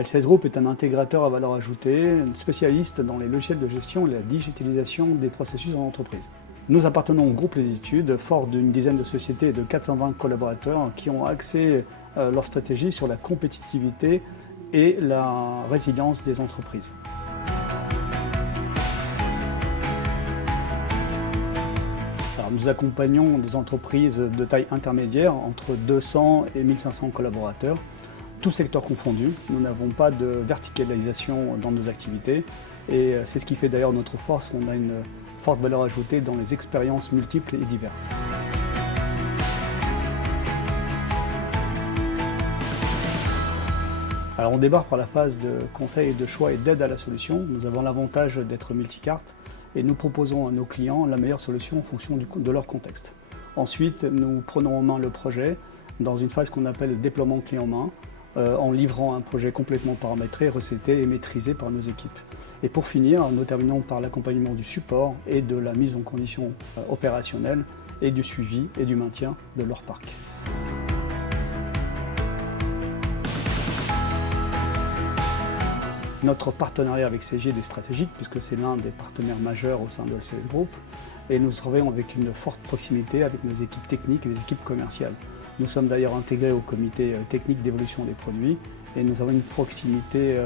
LCS Group est un intégrateur à valeur ajoutée, spécialiste dans les logiciels de gestion et la digitalisation des processus en entreprise. Nous appartenons au groupe Les Études, fort d'une dizaine de sociétés et de 420 collaborateurs qui ont axé leur stratégie sur la compétitivité et la résilience des entreprises. Alors, nous accompagnons des entreprises de taille intermédiaire, entre 200 et 1500 collaborateurs, tous secteurs confondus. Nous n'avons pas de verticalisation dans nos activités et c'est ce qui fait d'ailleurs notre force. On a une forte valeur ajoutée dans les expériences multiples et diverses. Alors on démarre par la phase de conseil, de choix et d'aide à la solution. Nous avons l'avantage d'être multicarte et nous proposons à nos clients la meilleure solution en fonction de leur contexte. Ensuite, nous prenons en main le projet dans une phase qu'on appelle le déploiement clé en main, en livrant un projet complètement paramétré, recetté et maîtrisé par nos équipes. Et pour finir, nous terminons par l'accompagnement du support et de la mise en condition opérationnelle et du suivi et du maintien de leur parc. Notre partenariat avec Cegid est stratégique puisque c'est l'un des partenaires majeurs au sein de LCS Group et nous travaillons avec une forte proximité avec nos équipes techniques et les équipes commerciales. Nous sommes d'ailleurs intégrés au comité technique d'évolution des produits et nous avons une proximité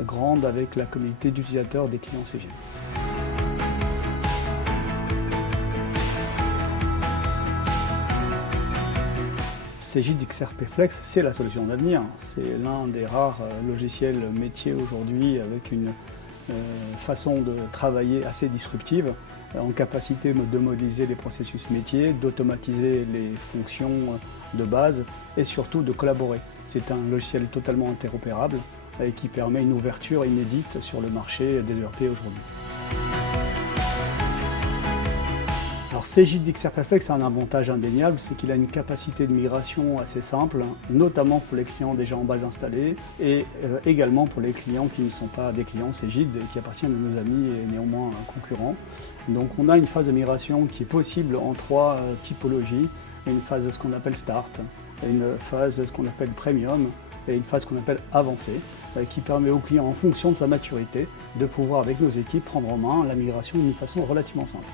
grande avec la communauté d'utilisateurs des clients Cegid. Cegid XRP Flex, c'est la solution d'avenir. C'est l'un des rares logiciels métiers aujourd'hui avec une façon de travailler assez disruptive, en capacité de modéliser les processus métiers, d'automatiser les fonctions de base et surtout de collaborer. C'est un logiciel totalement interopérable et qui permet une ouverture inédite sur le marché des ERP aujourd'hui. Alors Cegid XRP Flex a un avantage indéniable, c'est qu'il a une capacité de migration assez simple, notamment pour les clients déjà en base installés et également pour les clients qui ne sont pas des clients Cegid et qui appartiennent à nos amis et néanmoins concurrents. Donc on a une phase de migration qui est possible en trois typologies, une phase ce qu'on appelle Start, une phase ce qu'on appelle Premium et une phase qu'on appelle Avancée, qui permet au client en fonction de sa maturité de pouvoir avec nos équipes prendre en main la migration d'une façon relativement simple.